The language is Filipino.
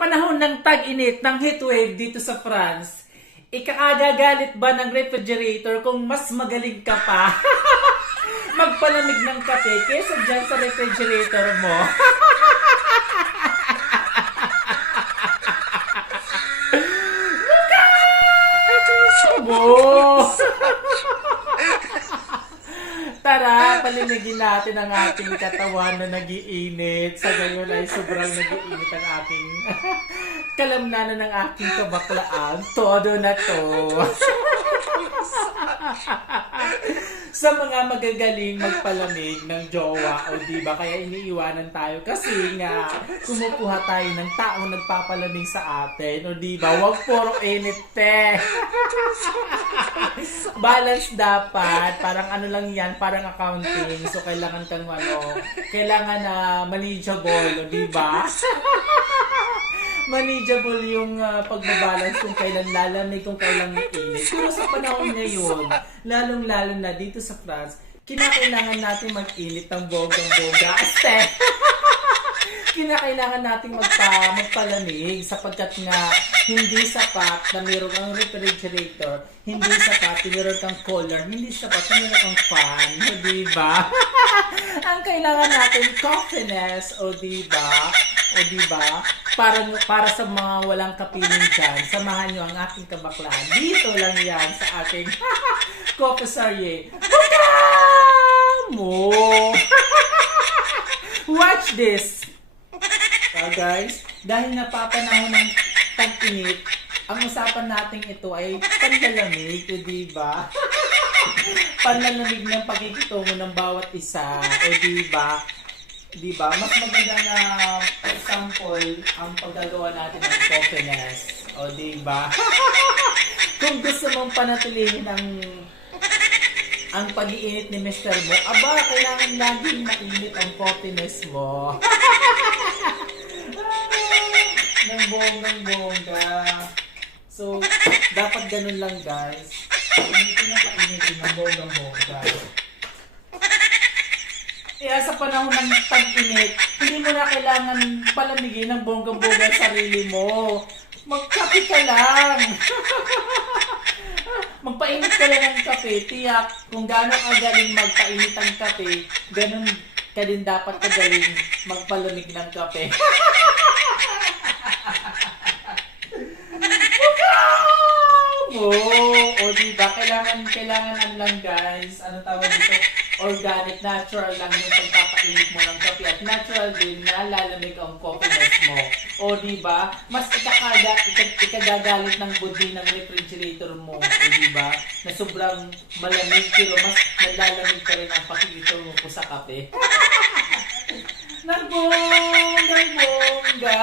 panahon ng tag-init ng heatwave dito sa France, ikakagagalit ba ng refrigerator kung mas magaling ka pa magpalamig ng kape kesa dyan sa refrigerator mo? Tara, palimigin natin ang ating katawan na nagiinit. Sa gayon ay sobrang nagiinit ang ating kalamnanan ng aking kabaklaan. Todo na to. sa mga magagaling magpalamig ng jowa o di ba? Kaya iniiwanan tayo kasi nga kumukuha tayo ng taong nagpapalamig sa atin o di ba? Wag puro init te. Balance dapat. Parang ano lang yan parang accounting. So kailangan kang ano kailangan na manageable o di ba manageable yung uh, pagbabalance kung kailan lalamig, kung kailan init. Pero sa panahon ngayon, lalong-lalo na dito sa France, kinakailangan natin mag-init ng bonggang-bongga. Aste! kinakailangan nating magpa, magpalamig sapagkat nga hindi sapat na meron kang refrigerator, hindi sapat na meron kang cooler, hindi sapat na meron kang fan, o di ba? Ang kailangan natin coffeeness, o di ba? O di ba? Para para sa mga walang kapiling dyan, samahan nyo ang aking kabaklaan. Dito lang yan sa aking Coffee Sarye. Buka mo! Watch this! Ah, guys, dahil napapanahon ng tag-init, ang usapan natin ito ay panlalamig, o di ba? panlalamig ng pagkikitungo ng bawat isa, o di ba? Di ba? Mas maganda na example ang paggagawa natin ng coffeeness, o di ba? Kung gusto mong panatilihin ang ang pag-iinit ni Mr. mo, aba, kailangan laging mainit ang coffeeness mo. ng bonggang bongga. So, dapat ganun lang guys. Initin na painitin ng bonggang bongga. Kaya sa panahon ng tag-init, hindi mo na kailangan palamigin ng bonggang bongga ang sarili mo. Magkape ka lang. Magpainit ka lang ng kape. Tiyak, kung gaano ka galing magpainit ang kape, ganun ka din dapat kagaling magpalamig ng kape. mo. O diba, kailangan, kailangan lang guys, ano tawag dito, organic, natural lang yung pagpapainit mo ng kape at natural din na lalamig ang coffeeness mo. O diba, mas ikakaga, ika- ikagagalit ng budi ng refrigerator mo. O diba, na sobrang malamig pero mas nalalamig pa rin ang pakikito mo po sa kape. Nagbongga, bongga.